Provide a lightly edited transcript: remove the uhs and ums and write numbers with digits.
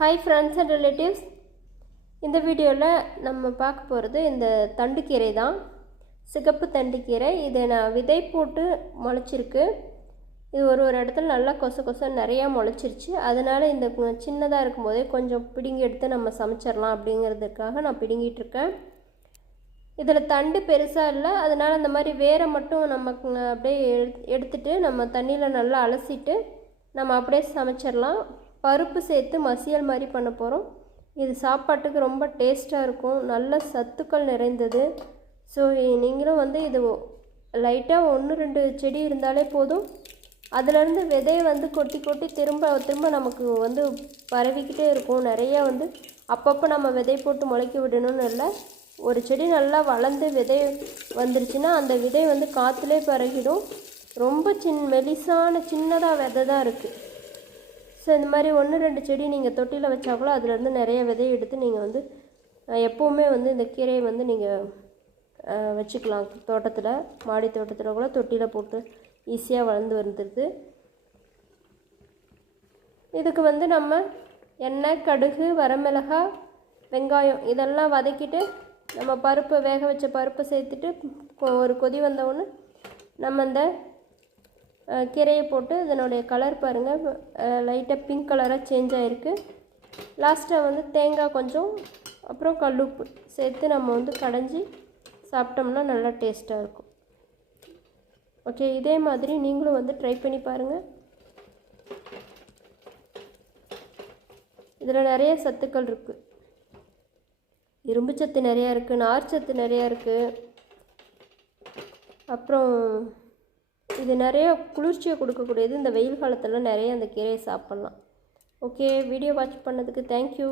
Hi friends and relatives. இந்த வீடியோவில் நம்ம பார்க்க போகிறது இந்த தண்டு கீரை தான். சிகப்பு தண்டு கீரை. இதை நான் விதை போட்டு முளைச்சிருக்கு. இது ஒரு இடத்துல நல்லா கொச நிறையா முளைச்சிருச்சு. அதனால் இந்த சின்னதாக இருக்கும்போதே கொஞ்சம் பிடுங்கி எடுத்து நம்ம சமைச்சிடலாம் அப்படிங்கிறதுக்காக நான் பிடுங்கிட்டுருக்கேன். இதில் தண்டு பெருசாக இல்லை, அதனால் இந்த மாதிரி வேரை மட்டும் நமக்கு அப்படியே எடுத்துகிட்டு நம்ம தண்ணியில் நல்லா அலசிட்டு நம்ம அப்படியே சமைச்சிடலாம். பருப்பு சேர்த்து மசியல் மாதிரி பண்ண போகிறோம். இது சாப்பாட்டுக்கு ரொம்ப டேஸ்ட்டாக இருக்கும், நல்ல சத்துக்கள் நிறைந்தது. ஸோ நீங்களும் இது லைட்டாக 1-2 செடி இருந்தாலே போதும். அதிலேருந்து விதையை கொட்டி திரும்ப நமக்கு பரவிக்கிட்டே இருக்கும். நிறையா அப்பப்போ நம்ம விதை போட்டு முளைக்க விடணும்னு இல்லை. ஒரு செடி நல்லா வளர்ந்து விதை வந்துருச்சுன்னா அந்த விதை காற்றுலே பரவிடும். ரொம்ப மெலிசான சின்னதாக விதை தான் இருக்குது. ஸோ இந்த மாதிரி 1-2 செடி நீங்கள் தொட்டியில் வச்சா கூட அதுலேருந்து நிறைய விதையை எடுத்து நீங்கள் எப்போவுமே இந்த கீரையை நீங்கள் வச்சுக்கலாம். தோட்டத்தில், மாடி தோட்டத்தில் கூட தொட்டியில் போட்டு ஈஸியாக வளர்ந்து வந்துடுது. இதுக்கு நம்ம எண்ணெய், கடுகு, வரமிளகாய், வெங்காயம் இதெல்லாம் வதக்கிட்டு நம்ம பருப்பு வேக வச்ச பருப்பை சேர்த்துட்டு ஒரு கொதி வந்தவுடனே நம்ம இந்த கீரையை போட்டு இதனுடைய கலர் பாருங்கள், லைட்டாக பிங்க் கலராக சேஞ்ச் ஆகிருக்கு. லாஸ்ட்டாக தேங்காய் கொஞ்சம், அப்புறம் கல்லுப்பு சேர்த்து நம்ம கடைஞ்சி சாப்பிட்டோம்னா நல்லா டேஸ்ட்டாக இருக்கும். ஓகே, இதே மாதிரி நீங்களும் ட்ரை பண்ணி பாருங்கள். இதில் நிறைய சத்துக்கள் இருக்குது. இரும்பு சத்து நிறையா இருக்குது, நார் சத்து நிறையா இருக்குது. அப்புறம் இது நிறைய குளிர்ச்சியை கொடுக்கக்கூடியது. இந்த வெயில் காலத்தில் நிறைய அந்த கீரையை சாப்பிட்லாம். ஓகே, வீடியோ வாட்ச் பண்ணதுக்கு தேங்க்யூ.